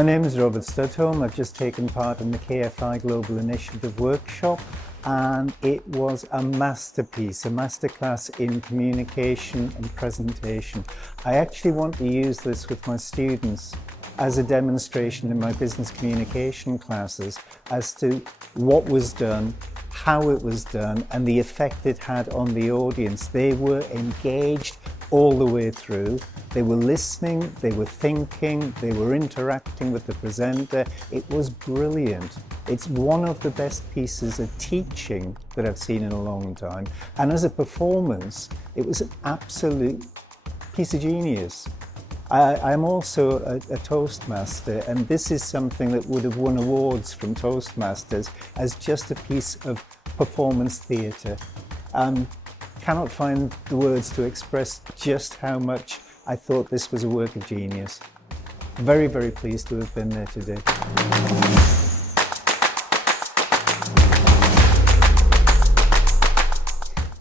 My name is Robert Studholme. I've just taken part in the KFI Global Initiative workshop, and it was a masterpiece, a masterclass in communication and presentation. I actually want to use this with my students as a demonstration in my business communication classes as to what was done, how it was done, and the effect it had on the audience. They were engaged all the way through. They were listening, they were thinking, they were interacting with the presenter. It was brilliant. It's one of the best pieces of teaching that I've seen in a long time. And as a performance, it was an absolute piece of genius. I'm also a Toastmaster, and this is something that would have won awards from Toastmasters as just a piece of performance theatre. Cannot find the words to express just how much I thought this was a work of genius. Very, very pleased to have been there today.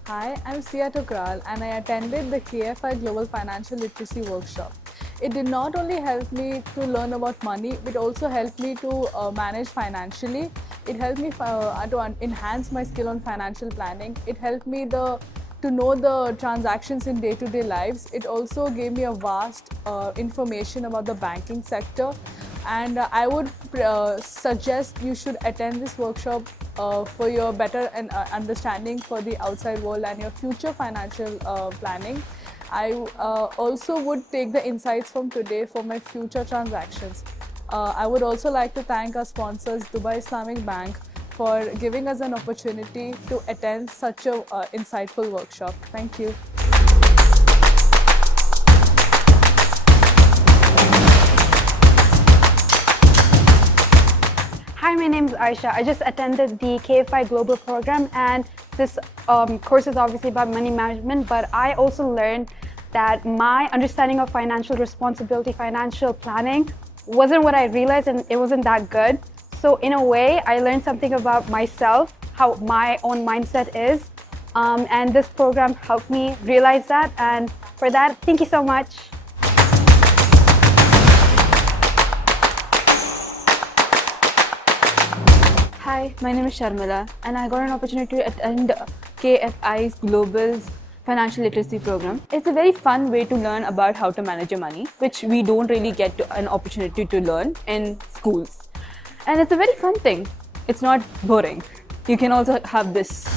Hi, I'm Sia Tokral and I attended the KFI Global Financial Literacy Workshop. It did not only help me to learn about money, but also helped me to manage financially. It helped me to enhance my skill on financial planning. It helped me to know the transactions in day-to-day lives. It also gave me a vast information about the banking sector, and I would suggest you should attend this workshop for your better understanding for the outside world and your future financial planning. I also would take the insights from today for my future transactions. I would also like to thank our sponsors, Dubai Islamic Bank, for giving us an opportunity to attend such a insightful workshop. Thank you. Hi, my name is Aisha. I just attended the KFI Global program, and this course is obviously about money management, but I also learned that my understanding of financial responsibility, financial planning wasn't what I realized, and it wasn't that good. So in a way, I learned something about myself, how my own mindset is, and this program helped me realize that, and for that, thank you so much. Hi, my name is Sharmila, and I got an opportunity to attend KFI's Global's Financial Literacy Program. It's a very fun way to learn about how to manage your money, which we don't really get an opportunity to learn in schools. And it's a very fun thing. It's not boring. You can also have this.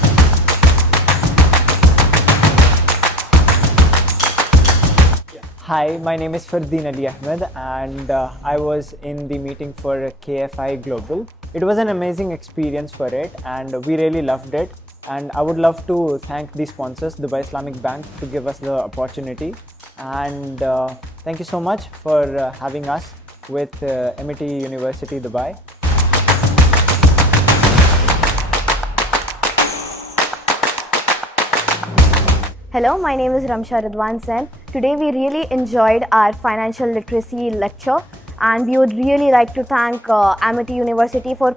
Hi, my name is Fardeen Ali Ahmed, and I was in the meeting for KFI Global. It was an amazing experience for it, and we really loved it. And I would love to thank the sponsors, Dubai Islamic Bank, to give us the opportunity. And thank you so much for having us with Amity University, Dubai. Hello, my name is Ramsha Ridwan Sen. Today we really enjoyed our financial literacy lecture, and we would really like to thank Amity University for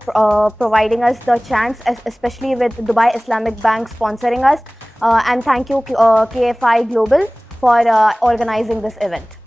providing us the chance, especially with Dubai Islamic Bank sponsoring us, and thank you KFI Global for organizing this event.